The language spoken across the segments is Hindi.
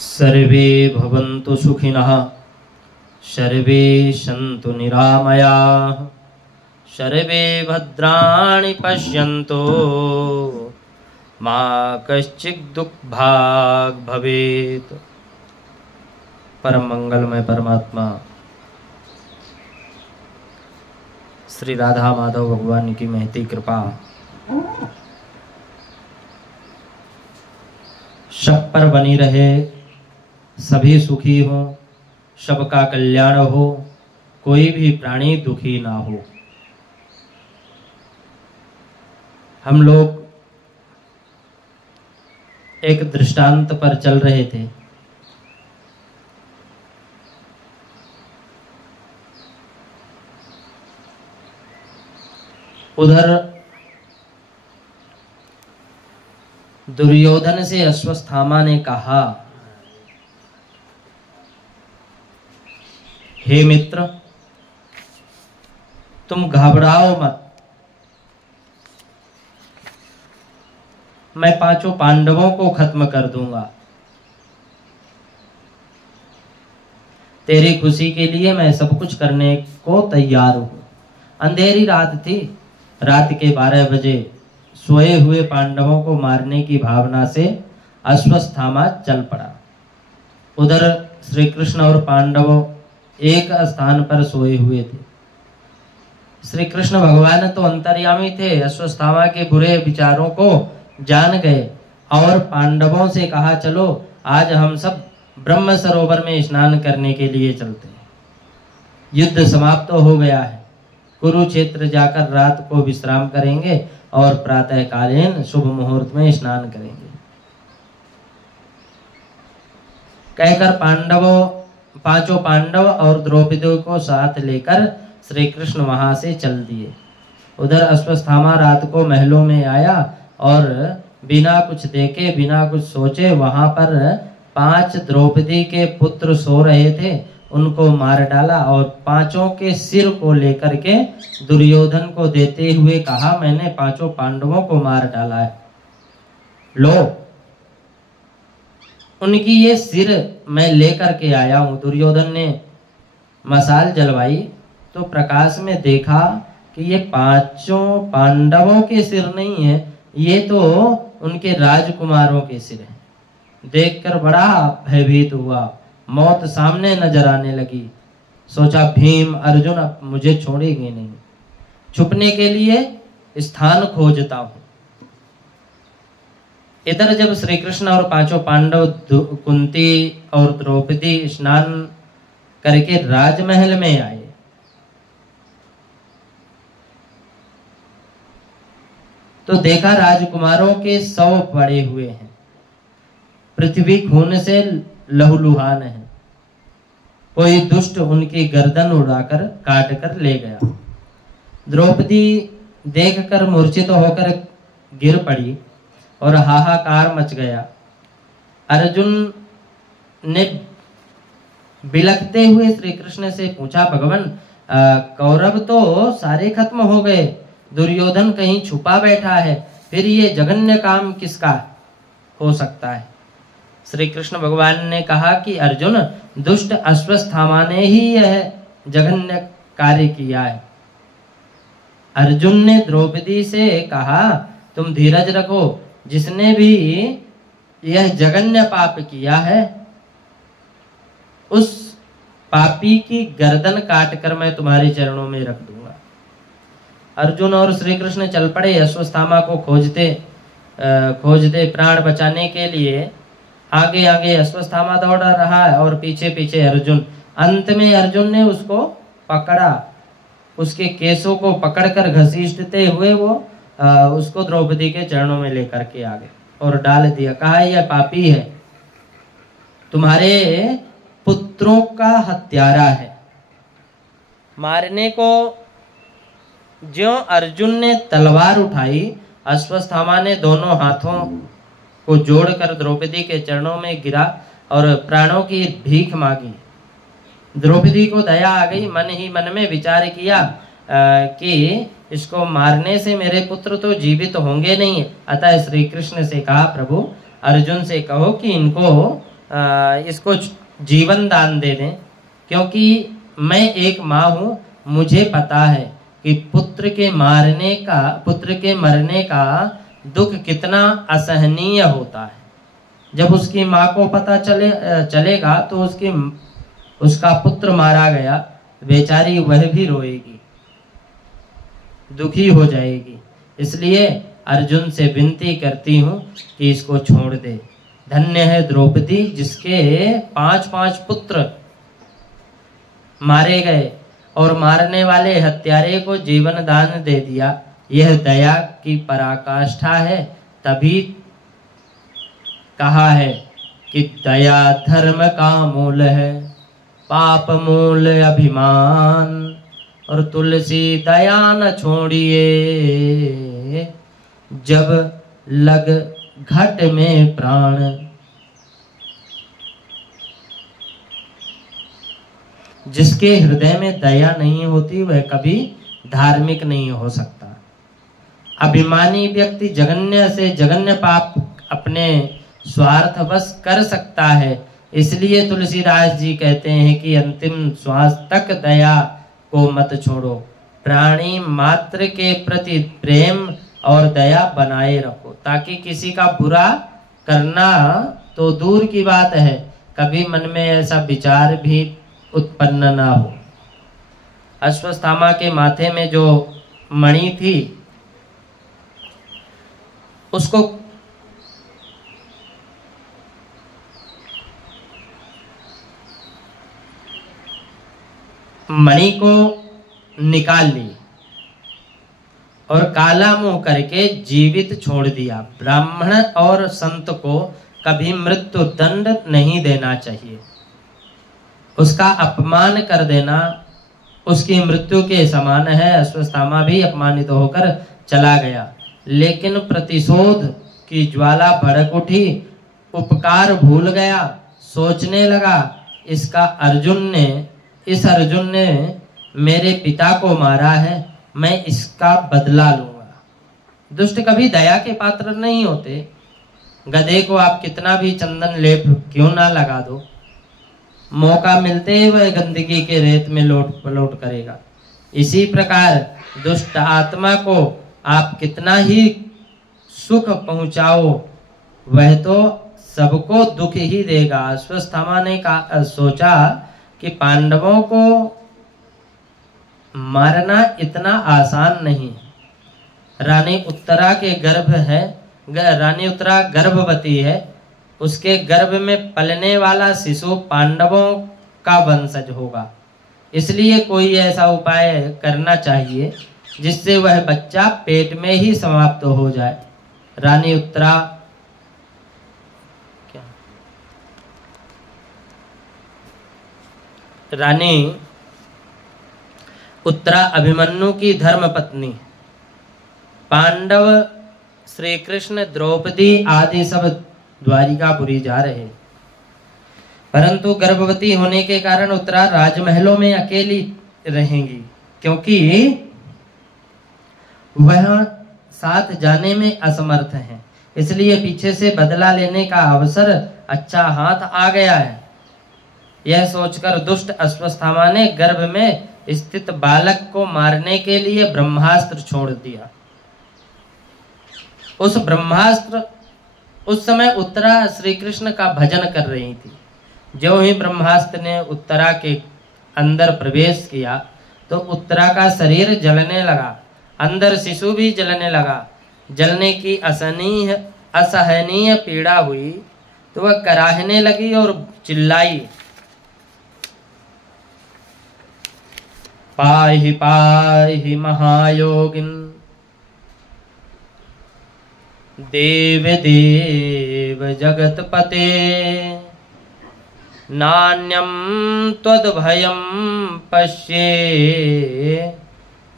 सर्वे भवन्तु सुखिनः, सर्वे सन्तु निरामयाः, सर्वे भद्राणि पश्यन्तु, मा कश्चित् दुःखभाग् भवेत्। परम मंगलमय परमात्मा श्री राधा माधव भगवान की महती कृपा सब पर बनी रहे, सभी सुखी हों, सबका कल्याण हो, कोई भी प्राणी दुखी ना हो। हम लोग एक दृष्टांत पर चल रहे थे। उधर दुर्योधन से अश्वत्थामा ने कहा, हे मित्र, तुम घबराओ मत, मैं पांचों पांडवों को खत्म कर दूंगा। तेरी खुशी के लिए मैं सब कुछ करने को तैयार हूं। अंधेरी रात थी। रात के 12 बजे सोए हुए पांडवों को मारने की भावना से अश्वत्थामा चल पड़ा। उधर श्री कृष्ण और पांडव एक स्थान पर सोए हुए थे। श्री कृष्ण भगवान तो अंतर्यामी थे, अश्वत्थामा के बुरे विचारों को जान गए और पांडवों से कहा, चलो आज हम सब ब्रह्म सरोवर में स्नान करने के लिए चलते हैं। युद्ध समाप्त हो गया है। कुरुक्षेत्र जाकर रात को विश्राम करेंगे और प्रातःकालीन शुभ मुहूर्त में स्नान करेंगे। कहकर पांचों पांडव और द्रौपदी को साथ लेकर श्री कृष्ण वहां से चल दिए। उधर अश्वत्थामा रात को महलों में आया और बिना कुछ देखे बिना कुछ सोचे वहां पर 5 द्रौपदी के पुत्र सो रहे थे, उनको मार डाला और 5 के सिर को लेकर के दुर्योधन को देते हुए कहा, मैंने 5 पांडवों को मार डाला है, लो उनकी ये सिर मैं लेकर के आया हूं। दुर्योधन ने मशाल जलवाई तो प्रकाश में देखा कि ये 5 पांडवों के सिर नहीं है, ये तो उनके राजकुमारों के सिर हैं। देखकर बड़ा भयभीत हुआ, मौत सामने नजर आने लगी। सोचा भीम अर्जुन अब मुझे छोड़ेंगे नहीं, छुपने के लिए स्थान खोजता हूं। इधर जब श्री कृष्ण और 5 पांडव कुंती और द्रौपदी स्नान करके राजमहल में आए तो देखा राजकुमारों के शव पड़े हुए हैं, पृथ्वी खून से लहूलुहान है। कोई दुष्ट उनकी गर्दन उड़ाकर काट कर ले गया। द्रौपदी देखकर मूर्छित होकर गिर पड़ी और हाहाकार मच गया। अर्जुन ने बिलखते हुए श्री कृष्ण से पूछा, भगवान कौरव तो सारे खत्म हो गए, दुर्योधन कहीं छुपा बैठा है, फिर ये जघन्य काम किसका हो सकता है? श्री कृष्ण भगवान ने कहा कि अर्जुन, दुष्ट अश्वत्थामा ने ही यह जघन्य कार्य किया है। अर्जुन ने द्रौपदी से कहा, तुम धीरज रखो, जिसने भी यह जघन्य पाप किया है उस पापी की गर्दन काटकर मैं तुम्हारे चरणों में रख दूंगा। अर्जुन और श्री कृष्ण चल पड़े अश्वत्थामा को खोजते प्राण बचाने के लिए। आगे आगे अश्वत्थामा दौड़ रहा है और पीछे पीछे अर्जुन। अंत में अर्जुन ने उसको पकड़ा, उसके केसों को पकड़कर घसीटते हुए वो उसको द्रौपदी के चरणों में लेकर के आ गए और डाल दिया। कहा, यह पापी है, तुम्हारे पुत्रों का हत्यारा है। मारने को ज्यों अर्जुन ने तलवार उठाई, अश्वत्थामा ने दोनों हाथों को जोड़कर द्रौपदी के चरणों में गिरा और प्राणों की भीख मांगी। द्रौपदी को दया आ गई, मन ही मन में विचार किया कि इसको मारने से मेरे पुत्र तो जीवित होंगे नहीं। अतः श्री कृष्ण से कहा, प्रभु अर्जुन से कहो कि इनको इसको जीवन दान दे दें, क्योंकि मैं एक माँ हूँ, मुझे पता है कि पुत्र के मरने का दुख कितना असहनीय होता है। जब उसकी माँ को पता चलेगा तो उसका पुत्र मारा गया, बेचारी वह भी रोएगी, दुखी हो जाएगी। इसलिए अर्जुन से विनती करती हूँ कि इसको छोड़ दे। धन्य है द्रौपदी जिसके 5-5 पुत्र मारे गए और मारने वाले हत्यारे को जीवन दान दे दिया। यह दया की पराकाष्ठा है। तभी कहा है कि दया धर्म का मूल है, पाप मूल अभिमान। और तुलसी दया न छोड़िए, जब लग घट में प्राण। जिसके हृदय में दया नहीं होती वह कभी धार्मिक नहीं हो सकता। अभिमानी व्यक्ति जघन्य से जघन्य पाप अपने स्वार्थवश कर सकता है। इसलिए तुलसीदास जी कहते हैं कि अंतिम श्वास तक दया को मत छोड़ो। प्राणी मात्र के प्रति प्रेम और दया बनाए रखो, ताकि किसी का बुरा करना तो दूर की बात है, कभी मन में ऐसा विचार भी उत्पन्न ना हो। अश्वत्थामा के माथे में जो मणि थी उसको मणि को निकाल ली और काला मुंह करके जीवित छोड़ दिया। ब्राह्मण और संत को कभी मृत्यु दंड नहीं देना चाहिए। उसका अपमान कर देना उसकी मृत्यु के समान है। अश्वत्थामा भी अपमानित होकर चला गया, लेकिन प्रतिशोध की ज्वाला भड़क उठी। उपकार भूल गया, सोचने लगा इस अर्जुन ने मेरे पिता को मारा है, मैं इसका बदला लूंगा। दुष्ट कभी दया के पात्र नहीं होते। गधे को आप कितना भी चंदन लेप क्यों ना लगा दो, मौका मिलते ही वह गंदगी के रेत में लोट पलोट करेगा। इसी प्रकार दुष्ट आत्मा को आप कितना ही सुख पहुंचाओ, वह तो सबको दुख ही देगा। अश्वत्थामा ने सोचा कि पांडवों को मारना इतना आसान नहीं। रानी उत्तरा के रानी उत्तरा गर्भवती है, उसके गर्भ में पलने वाला शिशु पांडवों का वंशज होगा। इसलिए कोई ऐसा उपाय करना चाहिए जिससे वह बच्चा पेट में ही समाप्त हो जाए। रानी उत्तरा अभिमन्यु की धर्म पत्नी। पांडव, श्री कृष्ण, द्रौपदी आदि सब द्वारिकापुरी जा रहे, परंतु गर्भवती होने के कारण उत्तरा राजमहलों में अकेली रहेंगी, क्योंकि वह साथ जाने में असमर्थ हैं। इसलिए पीछे से बदला लेने का अवसर अच्छा हाथ आ गया है। यह सोचकर दुष्ट अश्वत्थामा ने गर्भ में स्थित बालक को मारने के लिए ब्रह्मास्त्र छोड़ दिया। उस समय उत्तरा श्री कृष्ण का भजन कर रही थी। जो ही ब्रह्मास्त्र ने उत्तरा के अंदर प्रवेश किया तो उत्तरा का शरीर जलने लगा, अंदर शिशु भी जलने लगा। जलने की असहनीय पीड़ा हुई तो वह कराहने लगी और चिल्लाई, पाहि पाहि महायोगिन, देव देव जगतपते, नान्यं त्वद्भयं पश्ये,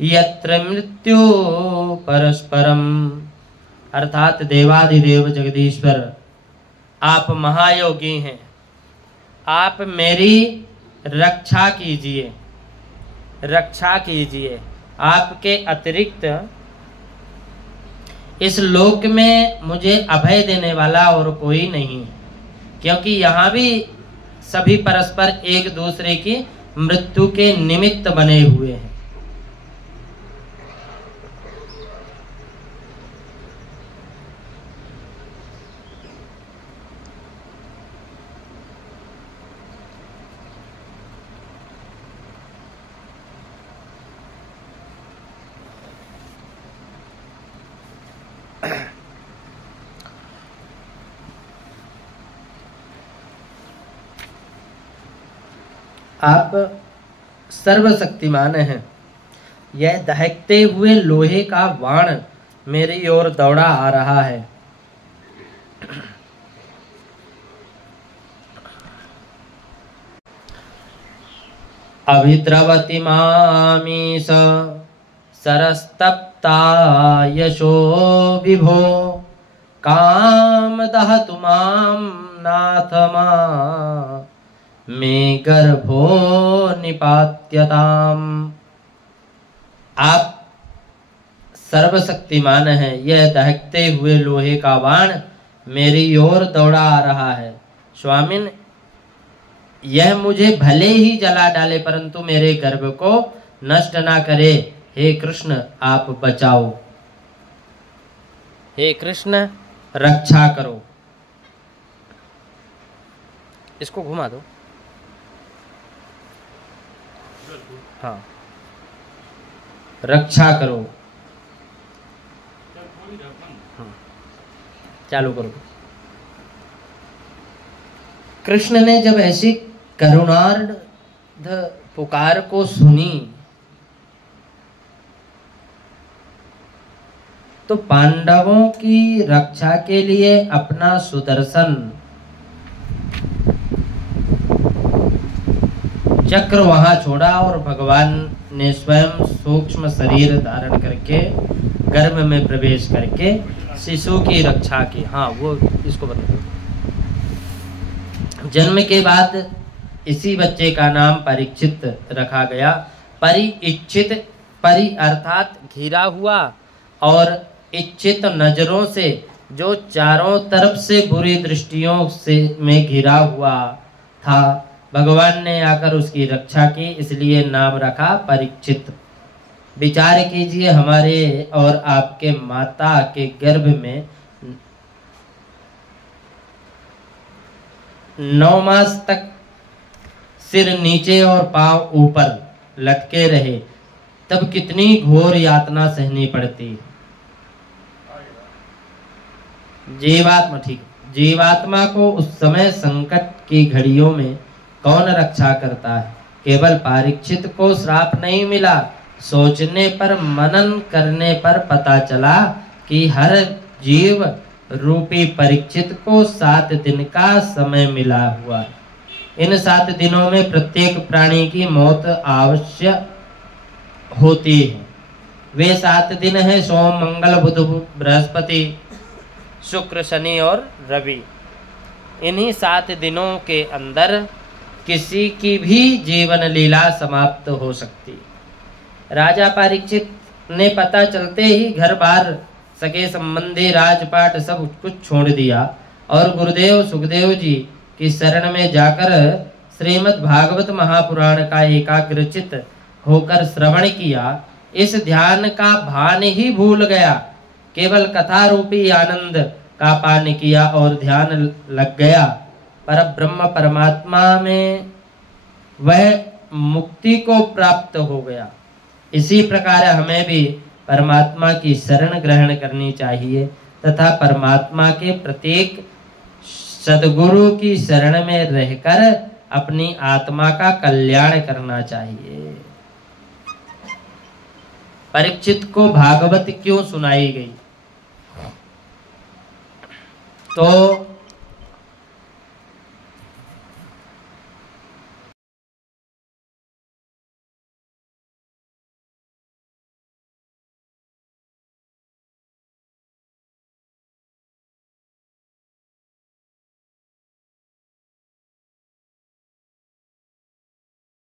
यत्र मृत्यु परस्परम। अर्थात देवादिदेव जगदीश्वर, आप महायोगी हैं, आप मेरी रक्षा कीजिए, रक्षा कीजिए। आपके अतिरिक्त इस लोक में मुझे अभय देने वाला और कोई नहीं है। क्योंकि यहाँ भी सभी परस्पर एक दूसरे की मृत्यु के निमित्त बने हुए हैं। आप सर्वशक्तिमान हैं। यह दहकते हुए लोहे का बाण मेरी ओर दौड़ा आ रहा है। अभिद्रवति मामीश सरस्तप्ता यशो विभो काम दहतु माम नाथमा में गर्भो निपात्यताम। आप सर्वशक्तिमान हैं। यह दहकते हुए लोहे का बाण मेरी ओर दौड़ा आ रहा है। स्वामिन, यह मुझे भले ही जला डाले परंतु मेरे गर्भ को नष्ट ना करे। हे कृष्ण, आप बचाओ। हे कृष्ण, रक्षा करो। इसको घुमा दो। हाँ, रक्षा करो। हाँ, चालू करो। कृष्ण ने जब ऐसी करुणार्ध पुकार को सुनी तो पांडवों की रक्षा के लिए अपना सुदर्शन चक्र वहां छोड़ा और भगवान ने स्वयं सूक्ष्म शरीर धारण करके गर्भ में प्रवेश करके शिशु की रक्षा की। हाँ, वो इसको बता। जन्म के बाद इसी बच्चे का नाम परीक्षित रखा गया। परिइच्छित, परि अर्थात घिरा हुआ, और इच्छित नजरों से, जो चारों तरफ से बुरी दृष्टियों से में घिरा हुआ था। भगवान ने आकर उसकी रक्षा की, इसलिए नाम रखा परीक्षित। विचार कीजिए, हमारे और आपके माता के गर्भ में 9 मास तक सिर नीचे और पांव ऊपर लटके रहे, तब कितनी घोर यातना सहनी पड़ती। जीवात्मा, ठीक, जीवात्मा को उस समय संकट की घड़ियों में कौन रक्षा करता है। केवल परीक्षित को श्राप नहीं मिला, सोचने पर, मनन करने पर पता चला कि हर जीव रूपी परीक्षित को 7 दिन का समय मिला हुआ है। इन 7 दिनों में प्रत्येक प्राणी की मौत अवश्य होती है। वे 7 दिन हैं सोम, मंगल, बुध, बृहस्पति, शुक्र, शनि और रवि। इन्हीं 7 दिनों के अंदर किसी की भी जीवन लीला समाप्त हो सकती। राजा परीक्षित ने पता चलते ही घर बार, सगे संबंधी, राजपाट सब कुछ छोड़ दिया और गुरुदेव सुखदेव जी की शरण में जाकर श्रीमद् भागवत महापुराण का एकाग्रचित होकर श्रवण किया। इस ध्यान का भान ही भूल गया, केवल कथा रूपी आनंद का पान किया और ध्यान लग गया। पर ब्रह्म परमात्मा में वह मुक्ति को प्राप्त हो गया। इसी प्रकार हमें भी परमात्मा की शरण ग्रहण करनी चाहिए तथा परमात्मा के प्रत्येक सद्गुरु की शरण में रहकर अपनी आत्मा का कल्याण करना चाहिए। परीक्षित को भागवत क्यों सुनाई गई? तो